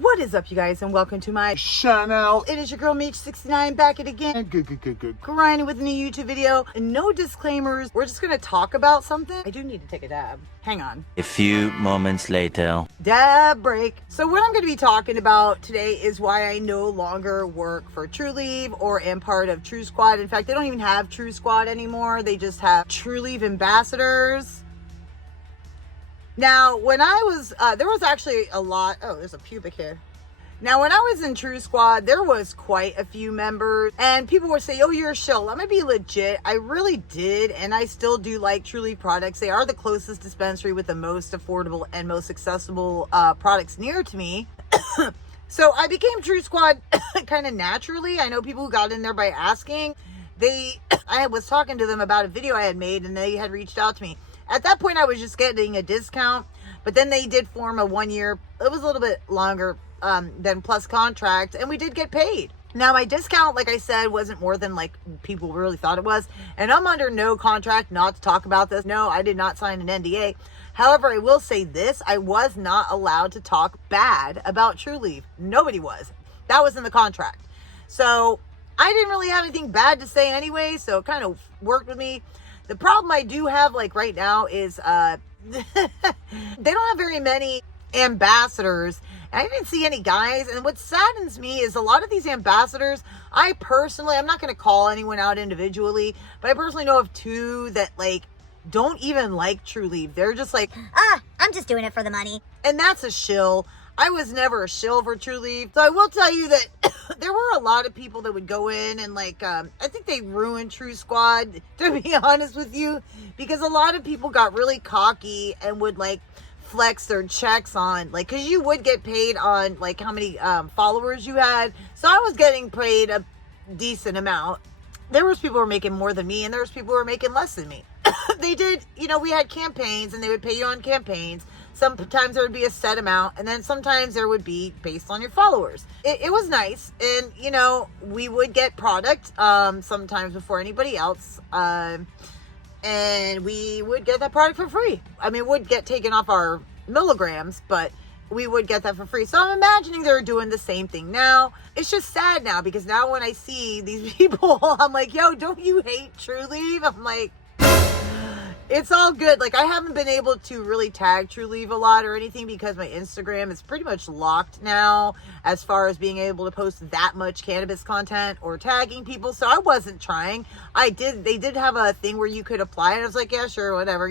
What is up, you guys, and welcome to my channel. It is your girl Meech69 back at it again. Good. Grinding with a new YouTube video. And no disclaimers. We're just gonna talk about something. I do need to take a dab. Hang on. A few moments later. Dab break. So what I'm gonna be talking about today is why I no longer work for Trulieve or am part of TRU Squad. In fact, they don't even have TRU Squad anymore. They just have Trulieve ambassadors. Now, when I was, there was actually a lot, oh, there's a pubic hair. Now, when I was in TRU Squad, there was quite a few members, and people were saying, oh, you're a shill. Let me be legit. I really did, and I still do like Trulieve products. They are the closest dispensary with the most affordable and most accessible products near to me. So I became TRU Squad kind of naturally. I know people who got in there by asking. I was talking to them about a video I had made, and they had reached out to me. At that point, I was just getting a discount, but then they did form a 1 year, it was a little bit longer than plus contract, and we did get paid. Now, my discount, like I said, wasn't more than like people really thought it was, and I'm under no contract not to talk about this. No, I did not sign an NDA. However, I will say this, I was not allowed to talk bad about Trulieve. Nobody was. That was in the contract. So I didn't really have anything bad to say anyway, so it kind of worked with me. The problem I do have, like right now, is they don't have very many ambassadors. And I didn't see any guys. And what saddens me is a lot of these ambassadors, I'm not going to call anyone out individually, but I personally know of two that like don't even like Trulieve. They're just like, I'm just doing it for the money. And that's a shill. I was never a shill for Trulieve. So I will tell you that there were a lot of people that would go in and like, I think they ruined TRU Squad, to be honest with you, because a lot of people got really cocky and would like flex their checks on, like, cause you would get paid on like how many followers you had. So I was getting paid a decent amount. There was people who were making more than me, and there was people who were making less than me. They did, we had campaigns, and they would pay you on campaigns. Sometimes there would be a set amount, and then sometimes there would be based on your followers. It was nice, and we would get product sometimes before anybody else, and we would get that product for free. I mean, it would get taken off our milligrams, but we would get that for free. So I'm imagining they're doing the same thing now. It's just sad now, because now when I see these people, I'm like, yo, don't you hate Trulieve? I'm like, it's all good. Like, I haven't been able to really tag Trulieve a lot or anything because my Instagram is pretty much locked now as far as being able to post that much cannabis content or tagging people. So I wasn't trying. They did have a thing where you could apply, and I was like, yeah, sure, whatever,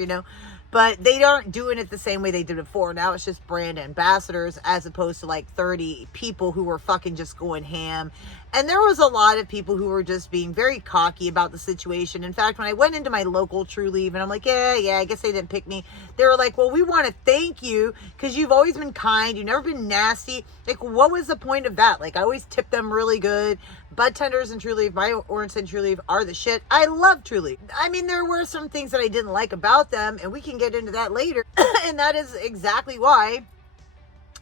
But they aren't doing it the same way they did before. Now it's just brand ambassadors as opposed to like 30 people who were fucking just going ham. And there was a lot of people who were just being very cocky about the situation. In fact, when I went into my local Trulieve and I'm like, yeah, I guess they didn't pick me. They were like, well, we want to thank you because you've always been kind. You've never been nasty. Like, what was the point of that? Like, I always tip them really good. Bud tenders and Trulieve, my orange and Trulieve are the shit. I love Trulieve. I mean, there were some things that I didn't like about them, and we can get into that later. And that is exactly why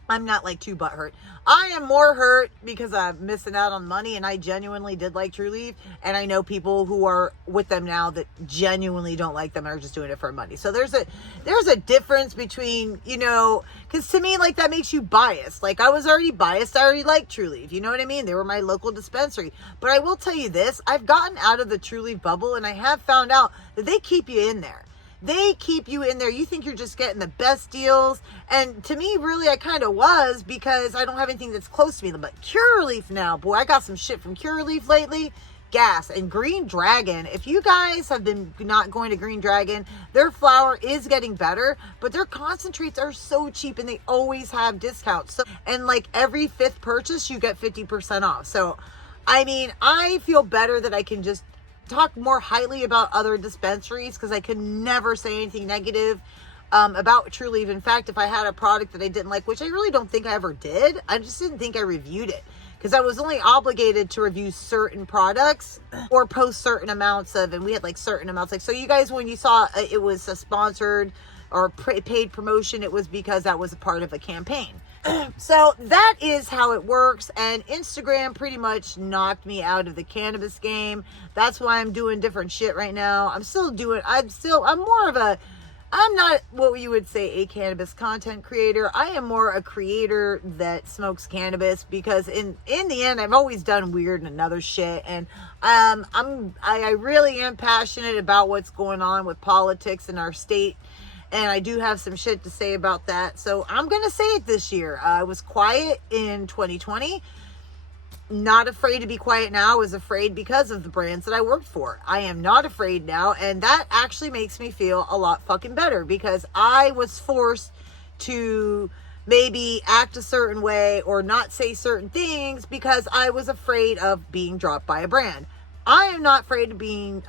I'm not like too butthurt. I am more hurt because I'm missing out on money, and I genuinely did like Trulieve, and I know people who are with them now that genuinely don't like them and are just doing it for money. So there's a difference between, because to me, like, that makes you biased. Like, I was already biased. I already liked Trulieve. You know what I mean? They were my local dispensary. But I will tell you this, I've gotten out of the Trulieve bubble, and I have found out that they keep you in there. They keep you in there. You think you're just getting the best deals. And to me, really, I kind of was, because I don't have anything that's close to me. But Curaleaf now, boy, I got some shit from Curaleaf lately. Gas. And Green Dragon. If you guys have been not going to Green Dragon, their flower is getting better, but their concentrates are so cheap, and they always have discounts. So, and like every 5th purchase, you get 50% off. So, I mean, I feel better that I can just talk more highly about other dispensaries, because I can never say anything negative about Trulieve. In fact, if I had a product that I didn't like, which I really don't think I ever did, I just didn't think I reviewed it, because I was only obligated to review certain products or post certain amounts of, and we had like certain amounts. Like, so you guys, when you saw it was a sponsored or paid promotion, it was because that was a part of a campaign. So that is how it works, and Instagram pretty much knocked me out of the cannabis game. That's why I'm doing different shit right now. I'm more of a, I'm not what you would say a cannabis content creator. I am more a creator that smokes cannabis, because in the end, I've always done weird and other shit. And I really am passionate about what's going on with politics in our state. And I do have some shit to say about that. So I'm going to say it this year. I was quiet in 2020. Not afraid to be quiet now. I was afraid because of the brands that I worked for. I am not afraid now, and that actually makes me feel a lot fucking better, because I was forced to maybe act a certain way or not say certain things because I was afraid of being dropped by a brand. I am not afraid of being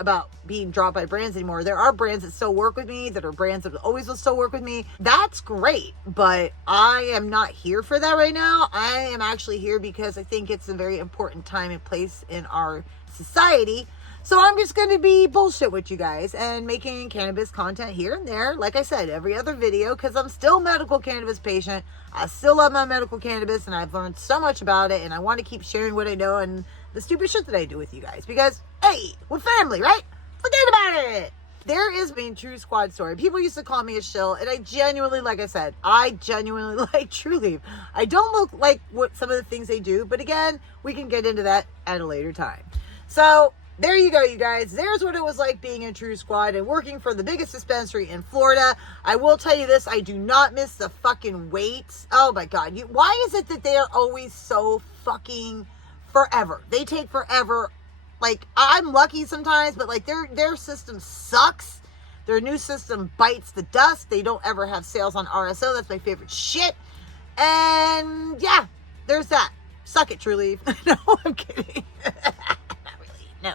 dropped by brands anymore. There are brands that still work with me, that are brands that always will still work with me. That's great, but I am not here for that right now. I am actually here because I think it's a very important time and place in our society. So I'm just going to be bullshit with you guys and making cannabis content here and there. Like I said, every other video, because I'm still a medical cannabis patient. I still love my medical cannabis, and I've learned so much about it, and I want to keep sharing what I know and the stupid shit that I do with you guys, because, hey, we're family, right? Forget about it. There is being TRU Squad story. People used to call me a shill, and I genuinely, like I said, I genuinely like Trulieve. I don't look like what some of the things they do, but again, we can get into that at a later time. So there you go, you guys. There's what it was like being in TRU Squad and working for the biggest dispensary in Florida. I will tell you this, I do not miss the fucking waits. Oh my God. Why is it that they are always so fucking forever? They take forever. Like, I'm lucky sometimes, but like their system sucks. Their new system bites the dust. They don't ever have sales on RSO. That's my favorite shit. And yeah, there's that. Suck it, Trulieve. No, I'm kidding. Not really. No.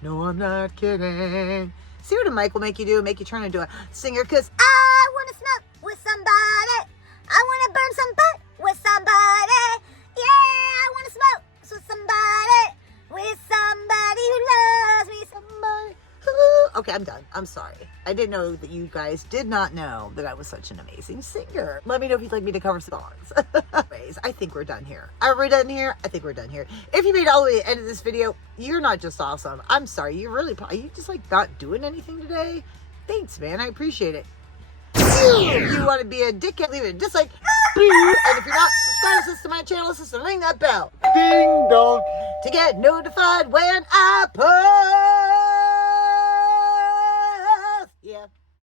No, I'm not kidding. See what a mic will make you do? Make you turn into a singer, because I want to smoke with somebody. I want to burn some butt with somebody. Yeah, I want to smoke with somebody. With somebody who loves me. somebody who... Okay, I'm done. I'm sorry. I didn't know that you guys did not know that I was such an amazing singer. Let me know if you'd like me to cover songs. Anyways, I think we're done here. Are we done here? I think we're done here. If you made it all the way to the end of this video, you're not just awesome. I'm sorry. Are you just like not doing anything today? Thanks, man. I appreciate it. If you want to be a dickhead, leave it a dislike. And if you're not subscribed to my channel, ring that bell. Ding dong. To get notified when I post.